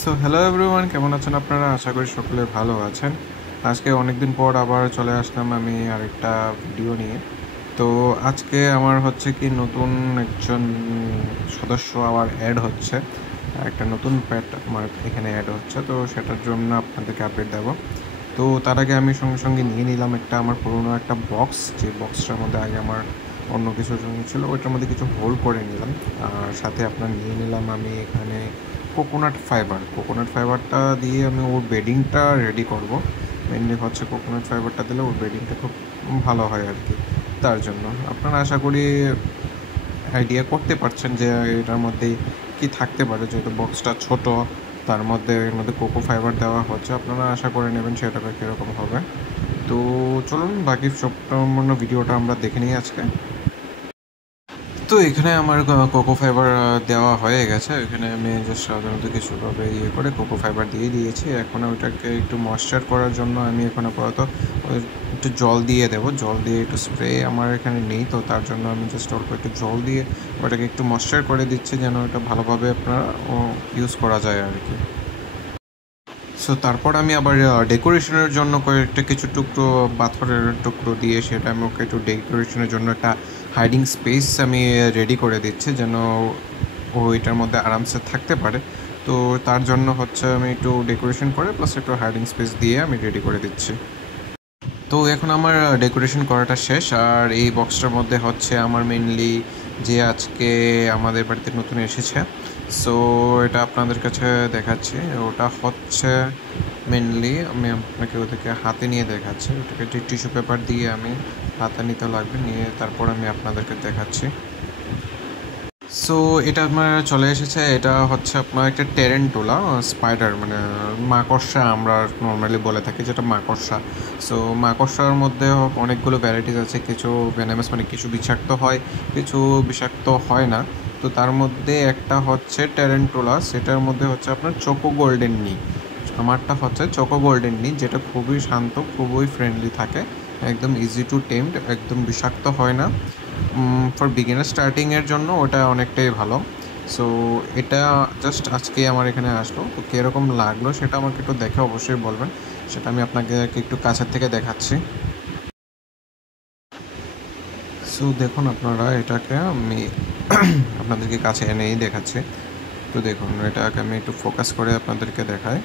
So hello everyone, কেমন আছেন আপনারা? আশা করি সকলে ভালো আছেন। আজকে অনেক দিন পর আবার চলে আসলাম আমি আরেকটা ভিডিও নিয়ে। তো আজকে আমার হচ্ছে কি নতুন একজন সদস্য আবার অ্যাড হচ্ছে, একটা নতুন প্যাট আমার এখানে অ্যাড হচ্ছে, তো সেটার জন্য আপনাদেরকে আপডেট দেবো। তো তার আগে আমি সঙ্গে সঙ্গে নিয়ে নিলাম একটা আমার পুরোনো একটা বক্স, যে বক্সটার মধ্যে আগে আমার অন্য কিছু ছিল, ওইটার মধ্যে কিছু হোল্ড করে নিলাম। আর সাথে আপনার নিয়ে নিলাম আমি এখানে কোকোনাট ফাইবারটা দিয়ে আমি ওর বেডিংটা রেডি করব। মেনলি হচ্ছে কোকোনাট ফাইবারটা দিলে ওর বেডিংটা খুব ভালো হয় আর কি। তার জন্য আপনারা আশা করি আইডিয়া করতে পারছেন যে এটার মধ্যে কি থাকতে পারে, যেহেতু বক্সটা ছোট, তার মধ্যে এর মধ্যে কোকো ফাইবার দেওয়া হচ্ছে। আপনারা আশা করে নেবেন সেটা কীরকম হবে। তো চলুন বাকি সম্পূর্ণ ভিডিওটা আমরা দেখে নিই আজকে। তো এখানে আমার কোকো ফাইবার দেওয়া হয়ে গেছে। এখানে আমি জাস্ট সাধারণত কিছুভাবে করে কোকো ফাইবার দিয়ে দিয়েছি। এখন ওইটাকে একটু ময়েশ্চার করার জন্য আমি এখন আপাতত একটু জল দিয়ে দেবো। জল দিয়ে একটু স্প্রে আমার এখানে নেই, তো তার জন্য আমি জাস্ট অল্প একটু জল দিয়ে ওটাকে একটু ময়েশ্চার করে দিচ্ছি, যেন এটা ভালোভাবে আপনারা ইউজ করা যায় আর কি। সো তারপর আমি আবার ডেকোরেশনের জন্য কয়েকটা কিছু টুকরো পাথরের টুকরো দিয়ে সেটা আমি ওকে একটু ডেকোরেশনের জন্য একটা হাইডিং স্পেস আমি রেডি করে দিচ্ছি, যেন ও এটার মধ্যে আরামসে থাকতে পারে। তো তার জন্য হচ্ছে আমি একটু ডেকোরেশন করে প্লাস একটু হাইডিং স্পেস দিয়ে আমি রেডি করে দিচ্ছি। তো এখন আমার ডেকোরেশন করাটা শেষ। আর এই বক্সটার মধ্যে হচ্ছে আমার মেনলি যে আজকে আমাদের বাড়িতে নতুন এসেছে, সো এটা আপনাদের কাছে দেখাচ্ছি। ওটা হচ্ছে মেনলি আমি আপনাকে ওদেরকে হাতে নিয়ে দেখাচ্ছি। ওটাকে টিস্যু পেপার দিয়ে আমি হাতে নিতে লাগবে, নিয়ে তারপর আমি আপনাদেরকে দেখাচ্ছি। সো এটা আপনার চলে এসেছে। এটা হচ্ছে আপনার একটা টেরেন্টুলা স্পাইডার, মানে মাকড়সা আমরা নর্মালি বলে থাকি, যেটা মাকড়সা। সো মাকড়সার মধ্যে অনেকগুলো ভ্যারাইটিস আছে, কিছু ভেনামাস মানে কিছু বিষাক্ত হয়, কিছু বিষাক্ত হয় না। তো তার মধ্যে একটা হচ্ছে টেরেন্টুলা, সেটার মধ্যে হচ্ছে আপনার চোকো গোল্ডেন নি। আমারটা হচ্ছে চোকো গোল্ডেন নি, যেটা খুবই শান্ত, খুবই ফ্রেন্ডলি থাকে, একদম ইজি টু টেমড, একদম বিষাক্ত হয় না। ফর বিগিনার স্টার্টিংয়ের জন্য ওটা অনেকটাই ভালো। সো এটা জাস্ট আজকে আমার এখানে আসলো, তো কীরকম লাগলো সেটা আমাকে একটু দেখে অবশ্যই বলবেন। সেটা আমি আপনাকে একটু কাছের থেকে দেখাচ্ছি। সো দেখুন আপনারা, এটাকে আমি আপনাদেরকে কাছে এনেই দেখাচ্ছি। তো দেখুন এটাকে আমি একটু ফোকাস করে আপনাদেরকে দেখাই।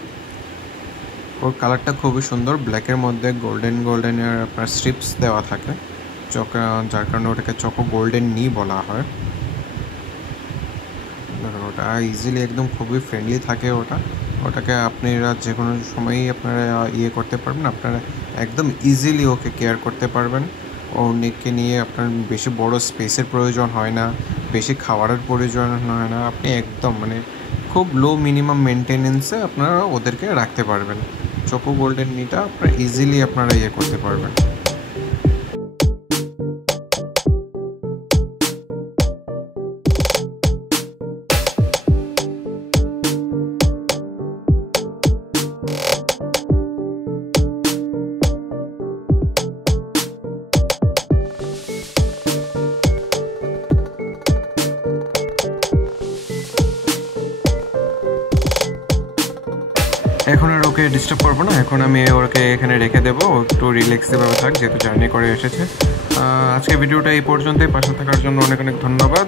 ওর কালারটা খুবই সুন্দর, ব্ল্যাকের মধ্যে গোল্ডেন গোল্ডেনের আপনার স্ট্রিপস দেওয়া থাকে, যার কারণে ওটাকে চকো গোল্ডেন নি বলা হয়। ওটা ইজিলি একদম খুবই ফ্রেন্ডলি থাকে ওটাকে আপনারা যে কোনো সময়ই আপনারা করতে পারবেন। আপনারা একদম ইজিলি ওকে কেয়ার করতে পারবেন। ওকে নিয়ে আপনার বেশি বড় স্পেসের প্রয়োজন হয় না, বেশি খাবারের প্রয়োজন হয় না। আপনি একদম মানে খুব লো মিনিমাম মেনটেনেন্সে আপনারা ওদেরকে রাখতে পারবেন। চোকো গোল্ডেন নিটা আপনারা ইজিলি আপনারা করতে পারবেন। এখন আর ওকে ডিস্টার্ব করবো না, এখন আমি ওকে এখানে রেখে দেবো, একটু রিল্যাক্সভাবে থাক, যেহেতু জার্নি করে এসেছে। আজকে ভিডিওটা এই পর্যন্তই। পাশে থাকার জন্য অনেক অনেক ধন্যবাদ।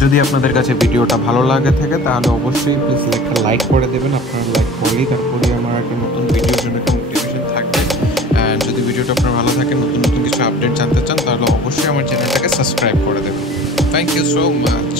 যদি আপনাদের কাছে ভিডিওটা ভালো লাগে থাকে তাহলে অবশ্যই প্লিজ একটা লাইক করে দেবেন। আপনারা লাইক করলেই তারপরে আমার একটা নতুন ভিডিওর জন্য একটা মোটিভেশন থাকবে। অ্যান্ড যদি ভিডিওটা আপনার ভালো থাকে, নতুন নতুন কিছু আপডেট জানতে চান, তাহলে অবশ্যই আমার চ্যানেলটাকে সাবস্ক্রাইব করে দেবেন। Thank you so much.